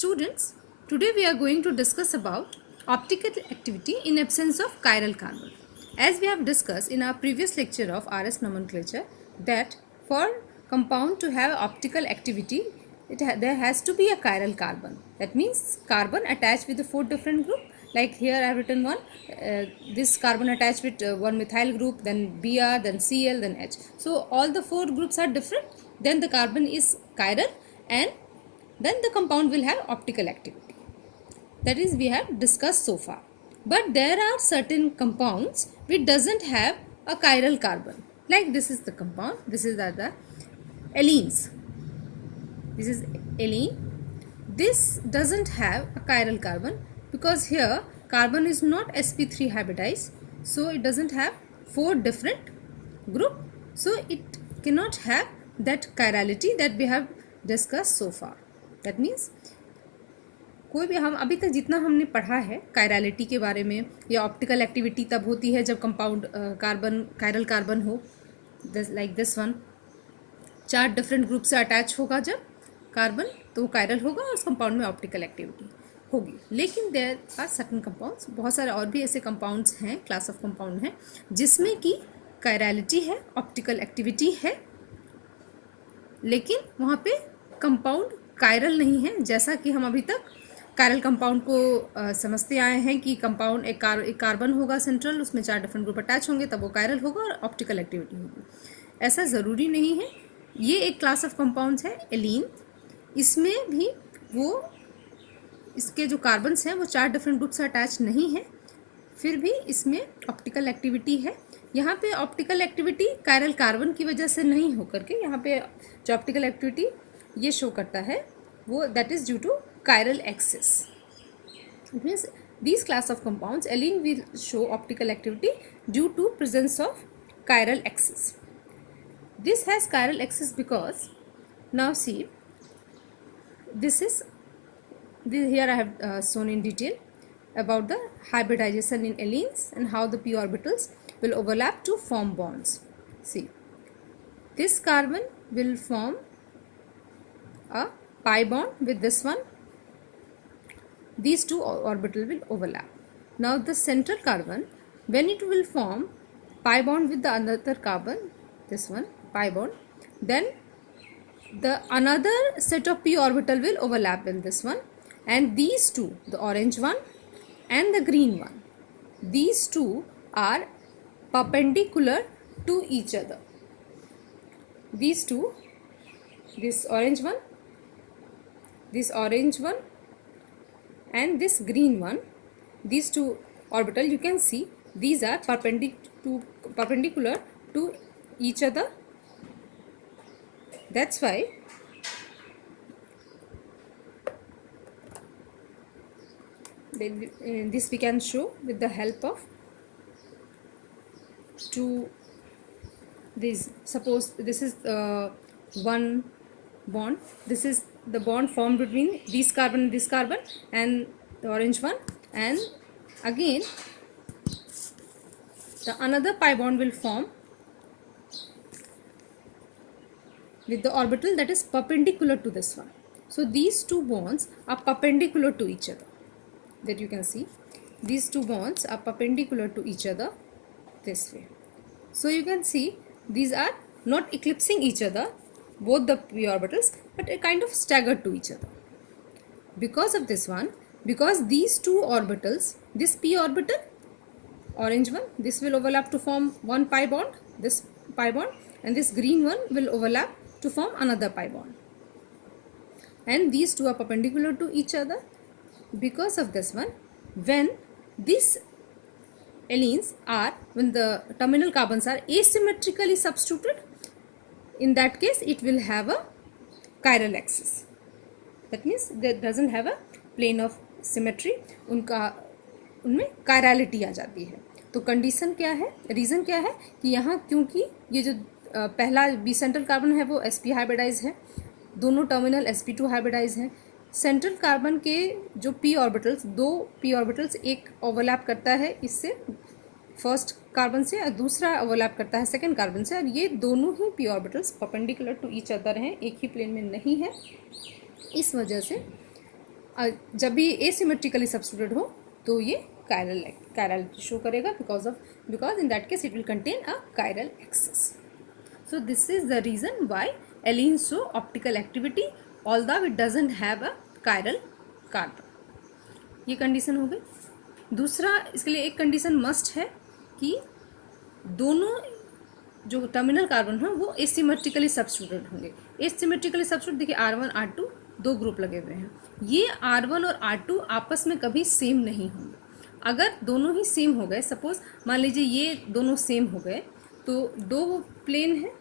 Students, today we are going to discuss about optical activity in absence of chiral carbon. As we have discussed in our previous lecture of RS nomenclature that for compound to have optical activity, there has to be a chiral carbon. That means carbon attached with the 4 different group. Like here I have written one, this carbon attached with one methyl group, then Br, then Cl, then H. So all the 4 groups are different. Then the carbon is chiral and then the compound will have optical activity. That is we have discussed so far. But there are certain compounds which doesn't have a chiral carbon. Like this is the compound, this is the allenes. This is allene. This doesn't have a chiral carbon because here carbon is not sp3 hybridized, so it doesn't have 4 different group, so it cannot have that chirality that we have discussed so far. That means कोई भी हम अभी तक जितना हमने पढ़ा है chirality के बारे में या ऑप्टिकल एक्टिविटी तब होती है जब कंपाउंड कार्बन कायरल कार्बन हो, like this one 4 different group से अटैच होगा जब कार्बन तो वो कायरल होगा और उस कंपाउंड में ऑप्टिकल एक्टिविटी होगी. लेकिन देयर आर सर्टन कंपाउंड्स, बहुत सारे और भी ऐसे कंपाउंड्स हैं, क्लास ऑफ कंपाउंड हैं जिसमें कि कायरलिटी है, ऑप्टिकल एक्टिविटी है, लेकिन वहाँ पे कंपाउंड कायरल नहीं है. जैसा कि हम अभी तक कायरल कंपाउंड को समझते आए हैं कि कंपाउंड एक कार्बन होगा सेंट्रल, उसमें 4 डिफरेंट ग्रुप अटैच होंगे तब वो कायरल होगा और ऑप्टिकल एक्टिविटी होगी. ऐसा ज़रूरी नहीं है. ये एक क्लास ऑफ कंपाउंड्स है एलीन. इसमें भी वो इसके जो कार्बन्स हैं वो 4 डिफरेंट ग्रुप से अटैच नहीं है, फिर भी इसमें ऑप्टिकल एक्टिविटी है. यहाँ पे ऑप्टिकल एक्टिविटी कायरल कार्बन की वजह से नहीं होकर के यहाँ पे जो ऑप्टिकल एक्टिविटी ये शो करता है वो that is due to chiral axis. It means these class of compounds allene will show optical activity due to presence of chiral axis. This has chiral axis because now see here I have shown in detail about the hybridization in allenes and how the p orbitals will overlap to form bonds. See, this carbon will form a pi bond with this one. These 2 orbital will overlap. Now the central carbon, when it will form pi bond with the another carbon, this one pi bond, then the another set of p orbital will overlap in this one, and these 2, the orange one and the green one, these 2 are perpendicular to each other. These 2, this orange one and this green one, these 2 orbital, you can see these are perpendicular to each other. That's why this we can show with the help of suppose this is one bond, this is the bond formed between this carbon and the orange one, and again the another pi bond will form with the orbital that is perpendicular to this one. So these 2 bonds are perpendicular to each other, that you can see these 2 bonds are perpendicular to each other this way. So you can see these are not eclipsing each other, both the p orbitals, but a kind of staggered to each other. Because of this one, because these 2 orbitals, this p orbital, orange one, this will overlap to form one pi bond, this pi bond, and this green one will overlap to form another pi bond. And these 2 are perpendicular to each other. Because of this one, when these allenes are, when the terminal carbons are asymmetrically substituted, in that case it will have a chiral axis. That means that doesn't have a plane of symmetry, उनमें chirality आ जाती है. तो condition क्या है, reason क्या है कि यहाँ क्योंकि ये जो पहला बी सेंट्रल कार्बन है वो sp हाइब्रिडाइज है, दोनों टर्मिनल sp2 हाइब्रिडाइज हैं. सेंट्रल कार्बन के जो p ऑर्बिटल्स, 2 p ऑर्बिटल्स, एक ओवरलैप करता है इससे फर्स्ट कार्बन से और दूसरा ओवरलैप करता है सेकंड कार्बन से, और ये दोनों ही p orbitals perpendicular to each other हैं, एक ही प्लेन में नहीं है. इस वजह से जब भी एसिमेट्रिकली सब्स्टिट्यूटेड हो तो ये कायरलिटी शो करेगा, because in that case it will contain a chiral axis. So this is the reason why allenes show optical activity although it doesn't have a chiral carbon. ये कंडीशन हो गई. दूसरा, इसके लिए एक कंडीशन मस्ट है कि दोनों जो टर्मिनल कार्बन हैं वो एसिमेट्रिकली सब्स्टिट्यूटेड होंगे. एसिमेट्रिकली सब्स्टिट्यूट देखिए R1 R2 दो ग्रुप लगे हुए हैं. ये R1 और R2 आपस में कभी सेम नहीं होंगे. अगर दोनों ही सेम हो गए, सपोज मान लीजिए ये दोनों सेम हो गए, तो दो प्लेन है,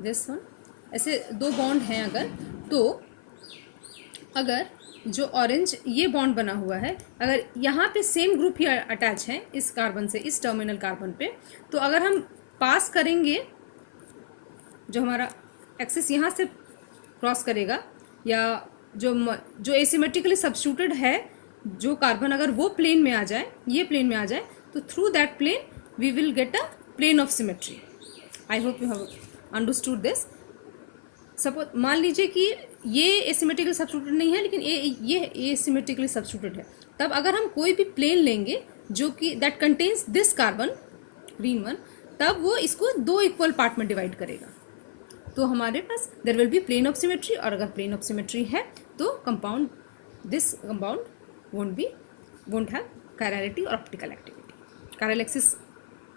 दिस वन, ऐसे दो बॉन्ड हैं अगर, तो अगर जो ऑरेंज ये बॉन्ड बना हुआ है, अगर यहाँ पे सेम ग्रुप ही अटैच है इस कार्बन से, इस टर्मिनल कार्बन पे, तो अगर हम पास करेंगे, जो हमारा एक्सिस यहाँ से क्रॉस करेगा, या जो एसिमेट्रिकली सब्स्टिट्यूटेड है जो कार्बन, अगर वो प्लेन में आ जाए, ये प्लेन में आ जाए, तो through that plane we will get a plane of symmetry. I hope you have understood this. Suppose मान लीजिए कि ये एसिमेट्रिकली सब्स्टिट्यूटेड नहीं है, लेकिन ये एसिमेट्रिकली सब्स्टिट्यूटेड है. तब अगर हम कोई भी प्लेन लेंगे जो कि that contains this carbon, green one, तब वो इसको दो इक्वल पार्ट में डिवाइड करेगा. तो हमारे पास there will be plane of symmetry, और अगर प्लेन ऑफ सिमेट्री है तो this compound won't have chirality और ऑप्टिकल एक्टिविटी. कायरल एक्सिस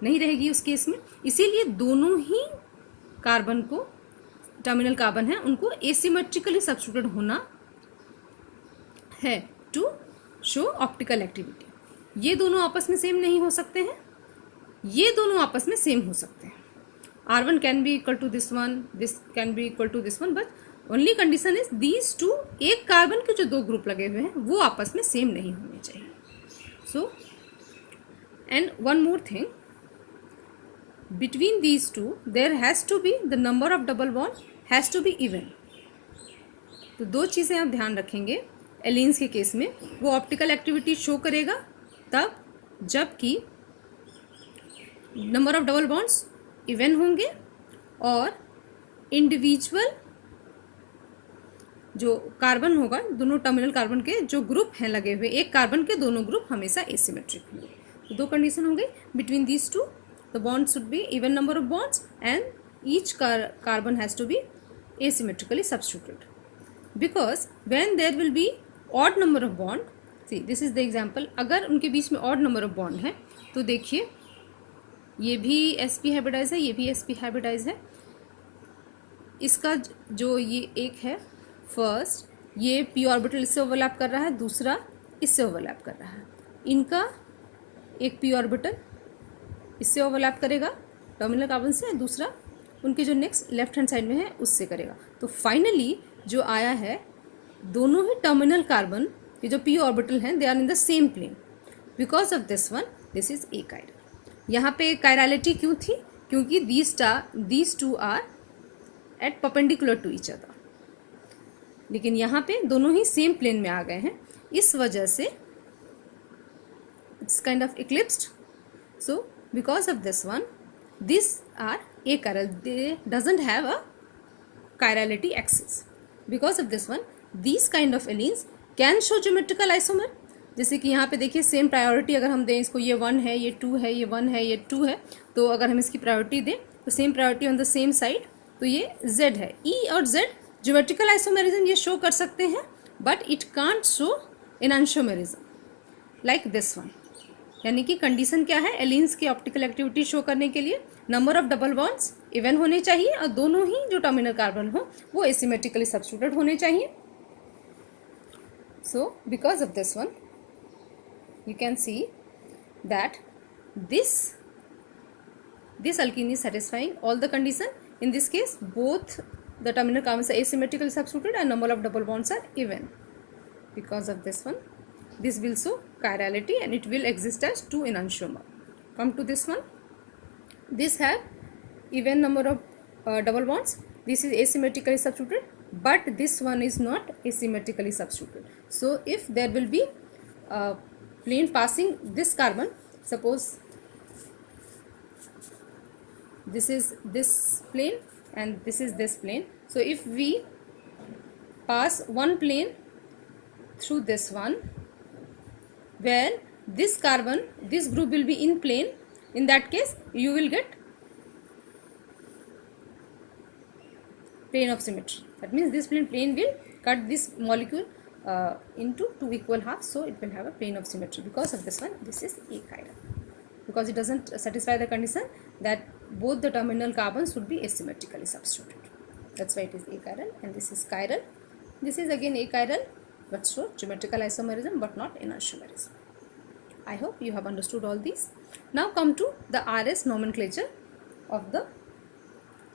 नहीं रहेगी उस केस में. इसीलिए दोनों ही कार्बन को, टर्मिनल कार्बन है, उनको एसिमेट्रिकली सब्स्टिट्यूटेड होना है टू शो ऑप्टिकल एक्टिविटी. ये दोनों आपस में सेम नहीं हो सकते हैं, ये दोनों आपस में सेम हो सकते हैं. R1 can be equal to this one, this can be equal to this one, but only condition is these two, एक कार्बन के जो दो ग्रुप लगे हुए हैं वो आपस में सेम नहीं होने चाहिए. So and one more thing, between these two there has to be the number of double bond has to be even. तो दो चीज़ें आप ध्यान रखेंगे एलिन्स के केस में. वो ऑप्टिकल एक्टिविटी शो करेगा तब जबकि number of double bonds even होंगे, और इंडिविजुअल जो कार्बन होगा, दोनों टर्मिनल कार्बन के जो ग्रुप हैं लगे हुए, एक कार्बन के दोनों ग्रुप हमेशा एसिमेट्रिक होंगे. तो दो कंडीशन हो गई. Between these two the bonds should be even number of bonds and each carbon has to be asymmetrically substituted, because when there will be odd number of bond, see this is the example, अगर उनके बीच में odd number of bond है तो देखिए ये भी sp hybridise है, ये भी sp हाइब्रिडाइज है. इसका जो ये एक है फर्स्ट, ये p ऑर्बिटल इससे ओवरलैप कर रहा है, दूसरा इससे ओवरलैप कर रहा है. इनका एक p ऑर्बिटल इससे ओवरलैप करेगा टर्मिनल कार्बन से, दूसरा उनके जो नेक्स्ट लेफ्ट हैंड साइड में है उससे करेगा. तो फाइनली जो आया है, दोनों ही टर्मिनल कार्बन के जो p ऑर्बिटल हैं they are in the same plane. Because of this one this is a chiral. यहाँ पे कायरलिटी क्यों थी? क्योंकि these two are at perpendicular to each other, लेकिन यहाँ पे दोनों ही सेम प्लेन में आ गए हैं, इस वजह से it's kind of eclipsed. So because of this one, these are achiral, they doesn't have a chirality axis. Because of this one, these kind of allenes can show geometrical isomer. जैसे कि यहाँ पे देखिए सेम प्रायोरिटी अगर हम दें इसको, ये 1 है, ये 2 है, ये 1 है, ये 2 है, तो अगर हम इसकी प्रायोरिटी दें तो same priority on the same side, तो ये Z है. E और Z ज्योमेट्रिकल आइसोमेरिज्म ये शो कर सकते हैं, but it can't show enantiomerism like this one. यानी कि कंडीशन क्या है एलिन्स की ऑप्टिकल एक्टिविटी शो करने के लिए? Number of double bonds even होने चाहिए, और दोनों ही जो टर्मिनल कार्बन हो वो एसिमेट्रिकली सब्स्टिट्यूटेड होने चाहिए. So because of this one you can see that this alkene is satisfying all the condition. In this case both the terminal carbons are asymmetrically substituted and number of double bonds are even. Because of this one, this will show chirality and it will exist as 2 enantiomer. Come to this one, this have even number of double bonds, this is asymmetrically substituted, but this one is not asymmetrically substituted. So if there will be plane passing this carbon, suppose this is this plane and this is this plane, So if we pass one plane through this one, where this carbon, this group will be in plane, in that case you will get plane of symmetry. That means this plane will cut this molecule into two equal halves, so it will have a plane of symmetry. Because of this one, this is achiral, because it doesn't satisfy the condition that both the terminal carbons should be asymmetrically substituted. That's why it is achiral, and this is chiral. This is again achiral, but show geometrical isomerism but not enantiomerism. I hope you have understood all these. Now come to the RS nomenclature of the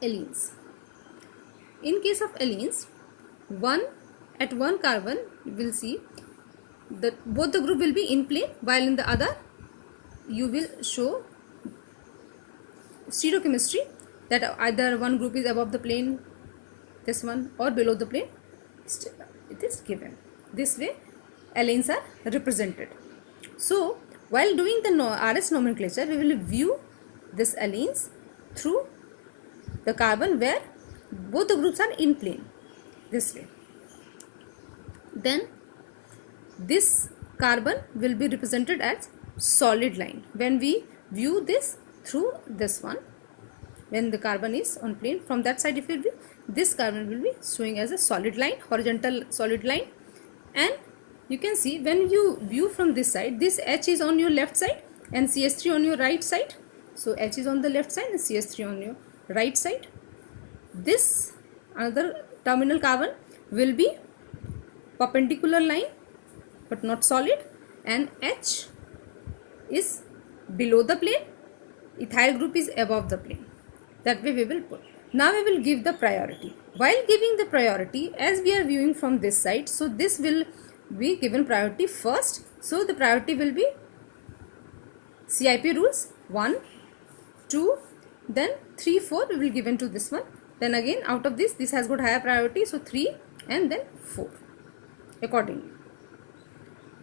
allenes. In case of allenes, at one carbon you will see that both the group will be in plane, while in the other you will show stereochemistry that either one group is above the plane, this one, or below the plane. It is given. This way allenes are represented. So while doing the RS nomenclature, we will view this allenes through the carbon where both the groups are in plane, this way. Then this carbon will be represented as solid line when we view this through this one. When the carbon is on plane, from that side if you view, this carbon will be showing as a solid line, horizontal solid line. And you can see when you view from this side, this H is on your left side and CH3 on your right side. So H is on the left side and CH3 on your right side. This another terminal carbon will be perpendicular line but not solid, and H is below the plane, ethyl group is above the plane. That way we will put. Now we will give the priority. While giving the priority, as we are viewing from this side, so this will be given priority first. So the priority will be CIP rules 1, 2, then 3, 4 we will given to this one. Then again out of this has got higher priority, so 3 and then 4 accordingly.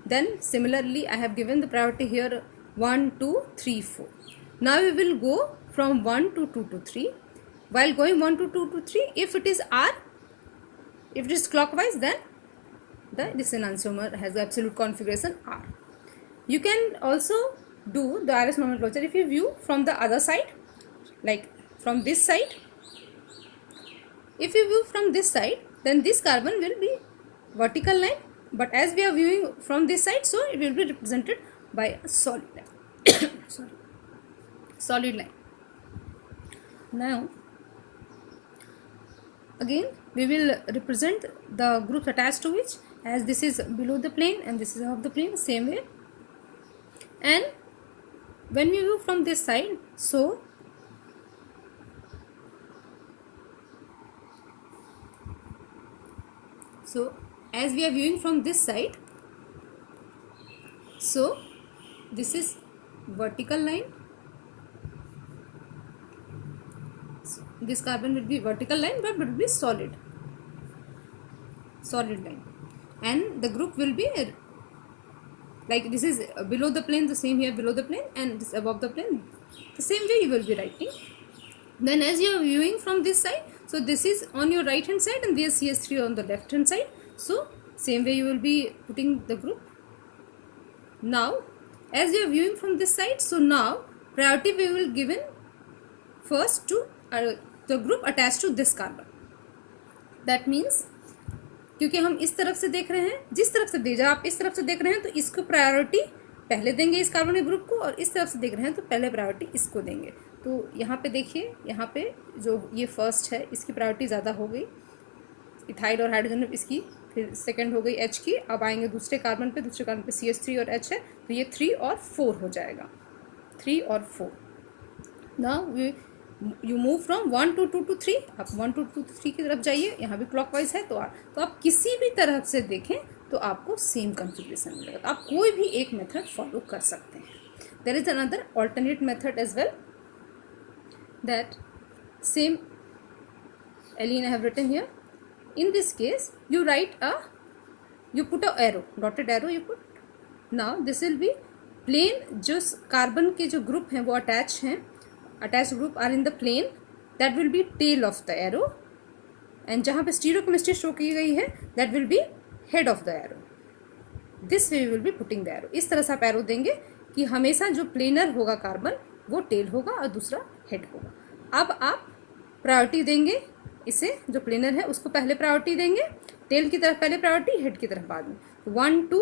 Then similarly I have given the priority here 1, 2, 3, 4. Now we will go from 1 to 2 to 3. While going 1 to 2 to 3, if it is R, if it is clockwise, then this enantiomer has the absolute configuration R. You can also do the RS nomenclature if you view from the other side, like from this side. If you view from this side, then this carbon will be vertical line, but as we are viewing from this side, so it will be represented by a solid line. Sorry, solid line. Now again we will represent the groups attached to which, as this is below the plane and this is above the plane, same way. And when we view from this side, so as we are viewing from this side, so this is vertical line. So this carbon will be vertical line, but it will be solid line, and the group will be like this is below the plane, the same here below the plane, and this above the plane, the same way you will be writing. Then as you are viewing from this side, so this is on your right hand side and there is CH3 on the left hand side, so same way you will be putting the group. Now as you are viewing from this side, so now priority we will given first to the group attached to this carbon. That means क्योंकि हम इस तरफ से देख रहे हैं, जिस तरफ से जब आप इस तरफ से देख रहे हैं तो इसको प्रायोरिटी पहले देंगे इस कार्बोनिक ग्रुप को, और इस तरफ से देख रहे हैं तो पहले प्रायोरिटी इसको देंगे. तो यहाँ पे देखिए, यहाँ पे जो ये फर्स्ट है इसकी प्रायोरिटी ज़्यादा हो गई, इथाइल और हाइड्रोजन इसकी, फिर सेकंड हो गई H की. अब आएंगे दूसरे कार्बन पे CH3 और H है, तो ये 3 और 4 हो जाएगा, 3 और 4. Now you move from 1 to 2 to 3. आप 1 to 2 to 3 की तरफ जाइए, यहाँ भी क्लॉकवाइज है, तो आप किसी भी तरह से देखें तो आपको सेम कॉन्फ़िगरेशन मिलेगा. तो आप कोई भी एक मेथड फॉलो कर सकते हैं. There is another alternate method as well, that same allene I have written here. In this case you put a arrow, dotted arrow you put. Now this will be plane, जो carbon के जो group हैं वो attach हैं, attached group are in the plane, that will be tail of the arrow, and जहाँ पे stereochemistry show की गई है that will be head of the arrow, this way will be putting the arrow. इस तरह से आप एरो देंगे कि हमेशा जो प्लेनर होगा कार्बन वो टेल होगा और दूसरा हेड होगा। अब आप प्रायोरिटी देंगे, इसे जो प्लेनर है उसको पहले प्रायोरिटी देंगे, टेल की तरफ पहले प्रायोरिटी, हेड की तरफ बाद में। 1 2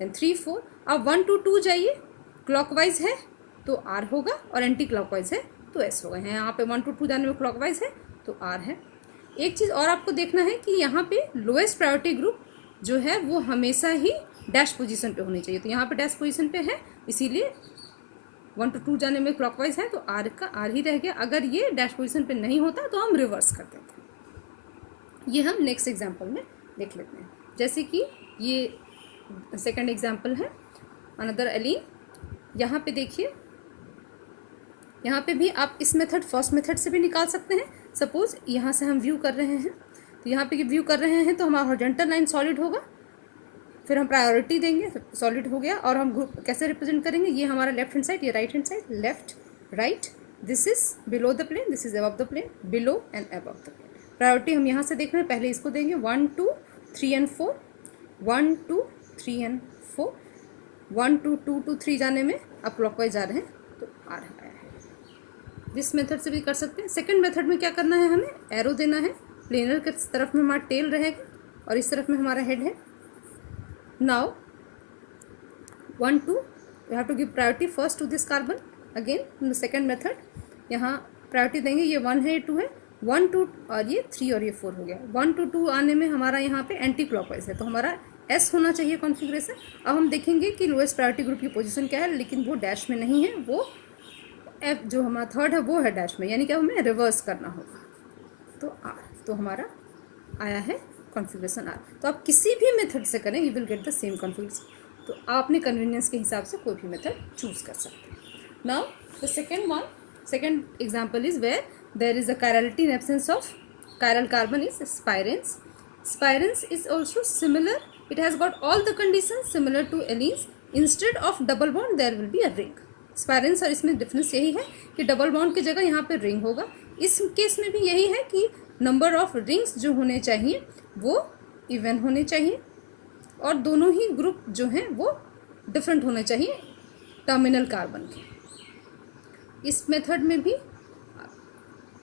एंड 3 4। अब 1 2 2 जाइए, क्लॉकवाइज है तो आर होगा और एंटी क्लॉकवाइज है तो एस होगा। यहाँ पे 1 2 2 जाने में क्लॉकवाइज है तो आर है। एक चीज़ और आपको देखना है कि यहाँ पे लोएस्ट प्रायोरिटी ग्रुप जो है वो हमेशा ही डैश पोजीशन पे होनी चाहिए, तो यहाँ पे डैश पोजीशन पे है, इसीलिए 1 to 2 जाने में क्लॉकवाइज है तो आर का आर ही रह गया। अगर ये डैश पोजीशन पे नहीं होता तो हम रिवर्स कर देते हैं। ये हम नेक्स्ट एग्जांपल में देख लेते हैं। जैसे कि ये सेकंड एग्जांपल है अनदर एलीन। यहाँ पे देखिए, यहाँ पे भी आप इस मेथड फर्स्ट मेथड से भी निकाल सकते हैं। सपोज यहाँ से हम व्यू कर रहे हैं, तो यहाँ पे व्यू कर रहे हैं तो हमारा हॉरिजॉन्टल लाइन सॉलिड होगा, फिर हम प्रायोरिटी देंगे, सॉलिड हो गया। और हम ग्रुप कैसे रिप्रेजेंट करेंगे, ये हमारा लेफ्ट हैंड साइड, ये right hand side, left right, this is below the plane, this is above the plane, below and above the plane. Priority हम यहाँ से देख रहे हैं, पहले इसको देंगे 1 2 3 एंड 4, 1 2 3 एंड 4, 1 2 2 2 3 जाने में आप क्लॉकवाइज जा रहे हैं तो आ रहा है। दिस मेथड से भी कर सकते हैं। सेकंड मेथड में क्या करना है, हमें एरो देना है, प्लेनर के तरफ में हमारा टेल रहेगा और इस तरफ में हमारा हेड है। Now 1 2 you have to give priority first to this carbon, again second method, यहाँ प्रायोरिटी देंगे, ये 1 है, ये 2 है, 1 2 और ये 3 और ये 4 हो गया। 1 2 2 आने में हमारा यहाँ पे एंटी क्लॉकवाइज है तो हमारा एस होना चाहिए कॉन्फ़िगरेशन। अब हम देखेंगे कि लोएस्ट प्रायोरिटी ग्रुप की पोजीशन क्या है, लेकिन वो डैश में नहीं है, वो एफ जो हमारा थर्ड है वो है डैश में, यानी कि हमें रिवर्स करना होगा। तो आर, तो हमारा आया है कॉन्फ़िगरेशन आर। तो आप किसी भी मेथड से करें you will get the same configuration. तो आप अपने कन्वीनियंस के हिसाब से कोई भी मेथड चूज कर सकते हैं। Now the second example is where there is a chirality in absence of chiral carbon is spirans. Spirans is also similar, it has got all the conditions similar to allenes. Instead of double bond there will be a ring. स्पायरेंस और इसमें difference यही है कि double bond की जगह यहाँ पे ring होगा। इस केस में भी यही है कि नंबर ऑफ रिंग्स जो होने चाहिए वो इवन होने चाहिए और दोनों ही ग्रुप जो हैं वो डिफरेंट होने चाहिए टर्मिनल कार्बन के। इस मेथड में भी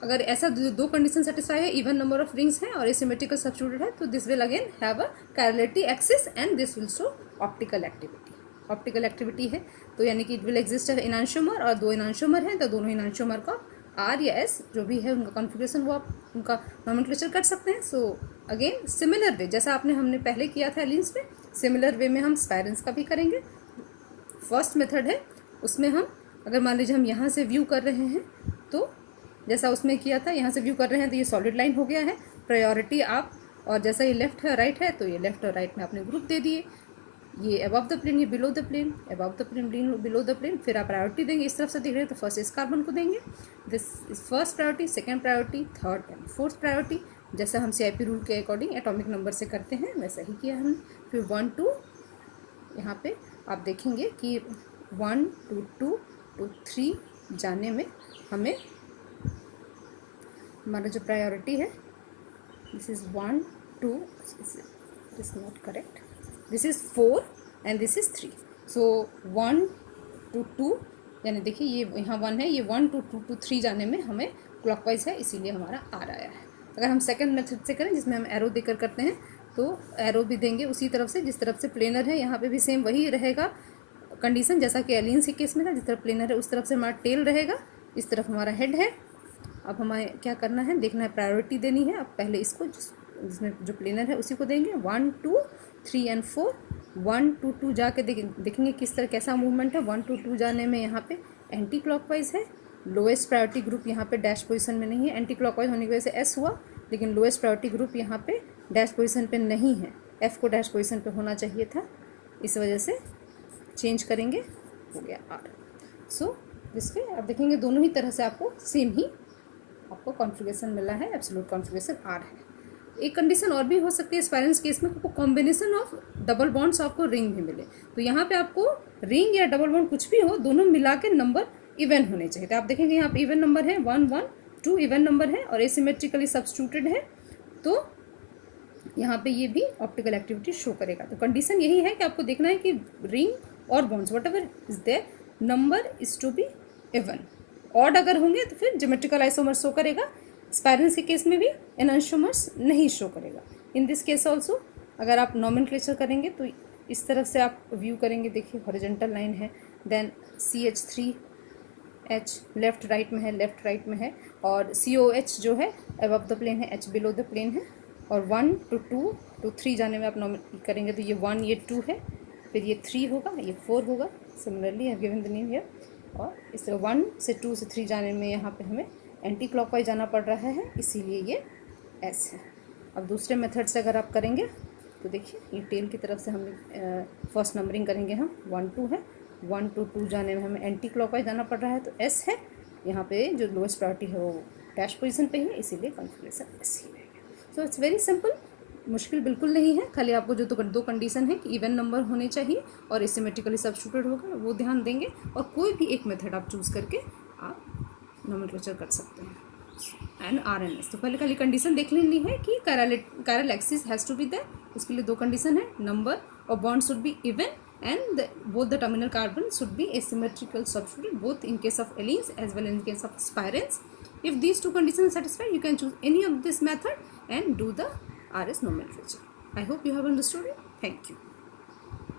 अगर ऐसा दो कंडीशन सेटिस्फाई है, इवन नंबर ऑफ रिंग्स हैं और एसिमेट्रिकल सब्स्टिट्यूटेड है, तो this will again have a chirality axis and this will show optical activity. Optical activity है तो यानी कि इट विल एग्जिस्ट इनांशोमर और दो इनांशोमर हैं तो दोनों इनांशोमर का आर या एस जो भी है उनका कॉन्फ़िगरेशन वो आप उनका नोमेनक्लेचर कर सकते हैं। सो अगेन सिमिलर वे जैसा हमने पहले किया था एलीन्स में, सिमिलर वे में हम स्पायरेंस का भी करेंगे। फर्स्ट मेथड है उसमें हम अगर मान लीजिए हम यहाँ से व्यू कर रहे हैं तो जैसा उसमें किया था, यहाँ से व्यू कर रहे हैं तो ये सॉलिड लाइन हो गया है, प्रायोरिटी आप, और जैसा ये लेफ्ट है राइट है तो ये लेफ्ट और राइट में आपने ग्रुप दे दिए, ये अबव द प्लेन, ये below the plane, above the plane, below the plane, फिर आप प्रायोरिटी देंगे। इस तरफ से देख रहे हैं तो फर्स्ट इस कार्बन को देंगे, this is first priority, second priority, third and fourth priority, जैसा हम CIP रूल के अकॉर्डिंग एटॉमिक नंबर से करते हैं वैसा ही किया हमने। फिर 1 2 यहाँ पे आप देखेंगे कि 1 2 2 2 3 जाने में हमें हमारा जो प्रायोरिटी है this is 1 2, this not correct, this is 4 and this is 3। सो 1 2 2 यानी देखिए ये यहाँ 1 है, ये 1 2 2 2 3 जाने में हमें क्लॉकवाइज है, इसीलिए हमारा आर आया है। अगर हम सेकंड मेथड से करें जिसमें हम एरो देकर करते हैं तो एरो भी देंगे उसी तरफ से जिस तरफ से प्लेनर है, यहाँ पे भी सेम वही रहेगा कंडीशन जैसा कि एलीन्स के केस में था, जिस तरफ प्लेनर है उस तरफ से हमारा टेल रहेगा, इस तरफ हमारा हेड है। अब हमें क्या करना है, देखना है, प्रायोरिटी देनी है। अब पहले इसको जिसमें जो प्लेनर है उसी को देंगे, 1 2 3 एंड 4, 1 2 2 जाके देखेंगे किस तरह कैसा मूवमेंट है। 1 2 2 जाने में यहाँ पे एंटी क्लॉकवाइज है, लोएस्ट प्रायोरिटी ग्रुप यहाँ पे डैश पोजीशन में नहीं है, एंटी क्लॉकवाइज होने की वजह से एस हुआ, लेकिन लोएस्ट प्रायोरिटी ग्रुप यहाँ पे डैश पोजीशन पे नहीं है, एफ को डैश पोजीशन पे होना चाहिए था, इस वजह से चेंज करेंगे, हो गया आर। सो दिस वे आप देखेंगे दोनों ही तरह से आपको सेम ही आपको कॉन्फ़िगरेशन मिला है, एब्सोल्यूट कॉन्फ़िगरेशन आर है। एक कंडीशन और भी हो सकती है स्पायरेंस केस में, आपको कॉम्बिनेशन ऑफ डबल बॉन्ड्स आपको रिंग भी मिले, तो यहाँ पे आपको रिंग या डबल बॉन्ड कुछ भी हो, दोनों मिला के नंबर इवन होने चाहिए। तो आप देखेंगे यहाँ पे इवन नंबर है 1 1 2 इवन नंबर है और एसिमेट्रिकली सब्स्टिट्यूटेड है, तो यहाँ पे ये भी ऑप्टिकल एक्टिविटी शो करेगा। तो कंडीशन यही है कि आपको देखना है कि रिंग और bonds whatever is there number is to be even. Odd अगर होंगे तो फिर ज्योमेट्रिकल आइसोमर शो करेगा, स्पाइरल्स के केस में भी एनांशियोमर्स नहीं शो करेगा। इन दिस केस ऑल्सो अगर आप नॉमेनक्लेचर करेंगे तो इस तरफ से आप व्यू करेंगे, देखिए हॉरिजॉन्टल लाइन है, देन CH3H लेफ्ट राइट में है, लेफ्ट राइट में है, और COH जो है अबव द प्लेन है, H बिलो द प्लेन है, और 1 to 2 to 3 जाने में आप नॉमिन करेंगे तो ये 1 ये 2 है, फिर ये 3 होगा, ये 4 होगा। Similarly I given the name here. और इस 1 से 2 से 3 जाने में यहाँ पे हमें एंटी क्लॉकवाइज जाना पड़ रहा है, इसीलिए ये S है। अब दूसरे मेथड से अगर आप करेंगे तो देखिए ये टेल की तरफ से हम फर्स्ट नंबरिंग करेंगे, हम 1 2 है, 1 to 2 जाने में हमें एंटी क्लॉकवाइज जाना पड़ रहा है तो S है। यहाँ पे जो लोएस्ट प्रायोरिटी है वो डैश पोजीशन पे है, इसीलिए कॉन्फिगरेशन S ही रहेगा। सो इट्स वेरी सिंपल, मुश्किल बिल्कुल नहीं है। खाली आपको जो तो दो कंडीशन है कि इवन नंबर होने चाहिए और एसिमेट्रिकली सब्स्टिट्यूटेड होगा, वो ध्यान देंगे, और कोई भी एक मेथड आप चूज़ करके आप नोमेनक्लेचर कर सकते हैं। एंड RNS तो पहले खाली कंडीशन देख लेनी है कि chiral axis has to be there, उसके लिए दो कंडीशन है, नंबर और bond should be even and both the terminal carbon should be asymmetrical substituted both in case of allenes as well in case of spirals. If these two conditions are satisfied, you can choose any of this method and do the RS nomenclature. I hope you have understood it. Thank you.